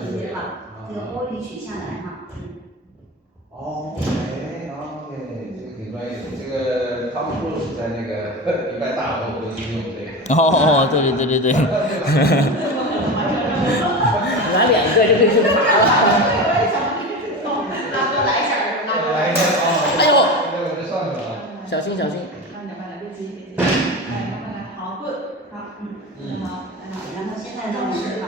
直接把这个玻璃取下来哈。OK， 这个挺专业的。这个汤姆·克鲁斯在那个迪拜大楼，我都经用这个。哦，对。拿2个就可以去爬了。拿个来色来一个哦。哎呦！我就上去了。小心。慢点，别急。慢慢来，好 ，good， 好，好。然后现在装饰嘛。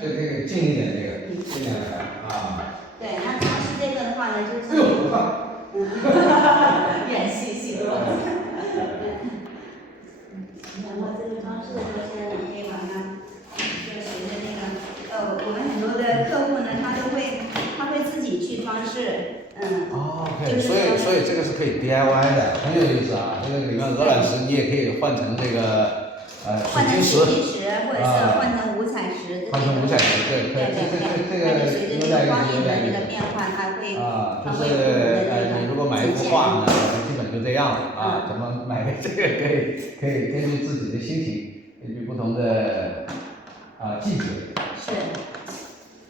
这可以近一点，这个近点来啊。对，那装饰这个的话呢，就是。哎呦，我看。演戏多。然后这个装饰的时候，现在你可以把它，就随着那个，我们很多的客户呢，他会自己去装饰，OK， 所以这个是可以 DIY 的，很有意思啊。这个里面鹅卵石你也可以换成这个换成水晶石，或者是换成五彩石。换成五彩石，对。这个随着这个光影的这个变化，它会你如果买一幅画呢，基本就这样了啊。怎么买这个可以根据自己的心情，根据不同的季节。是。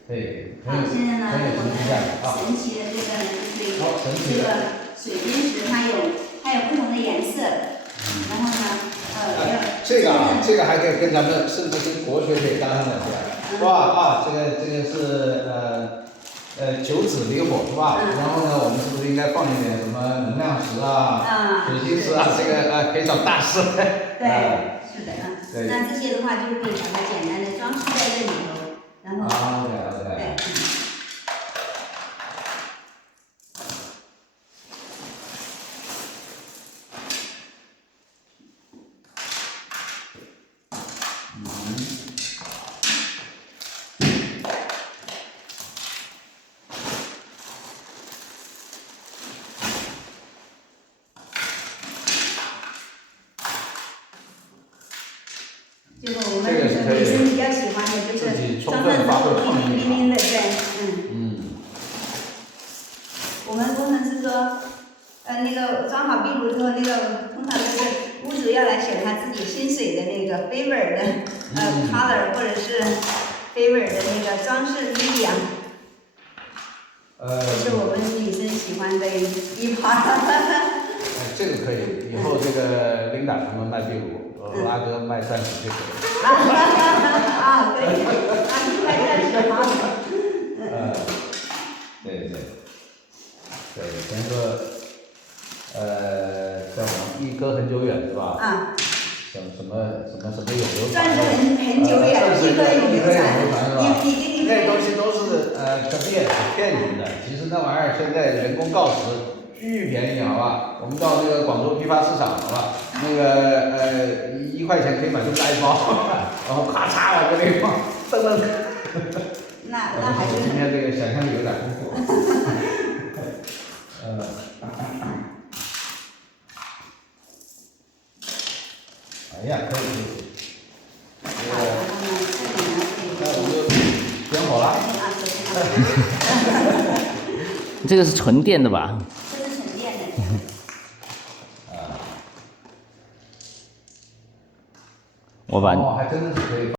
对。好，现在呢，我们神奇的这个呢，就是这个水晶石，它有不同的颜色，然后呢，这个还可以跟咱们甚至跟国学可以搭上的起来，哇这个是九紫离火是吧？然后呢，我们是不是应该放一点什么能量石水晶石这个可以找大师。对，是的那这些的话就可以把它简单的装饰在这里头，然后对。这个我们女生比较喜欢的就是装上之后叮铃叮铃的，对，我们工程师说，那个装好壁炉之后，那个通常就是屋主要来选他自己心水的那个 favor 的color 或者是 favor 的那个装饰力量。这是我们女生喜欢的一趴。这个可以，以后这个琳达他们卖壁炉，阿哥卖钻石就可以。可以，卖钻石好。对，以前说，在我们一哥很久远是吧？什么永流传。钻石很久远，一哥永流传是吧？那东西都是骗你们的，其实那玩意儿现在人工锆石巨便宜，好吧？我们到那个广州批发市场，好吧？那个1块钱可以买这么大一包，然后咔嚓往这里放，噔。那还是今天这个想象力有点丰富。哎呀，可以。那我们就点火了。这个是纯电的吧？这是纯电的。我把。还真的是可以。